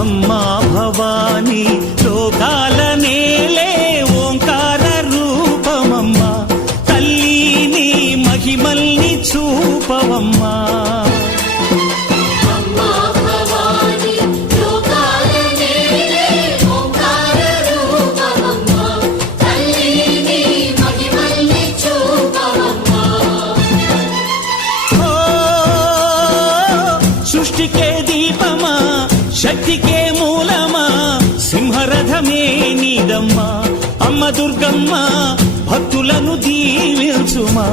అమ్మా భవానీ లోకాల నేలే ఓంకార రూపమమ్మా తల్లి నీ మహిమల్ని చూపవమ్మా సృష్టికే దీపమా శక్తికే మూలమా సింహరథమే నీదమ్మా అమ్మ దుర్గమ్మ భక్తులను దీవించుమా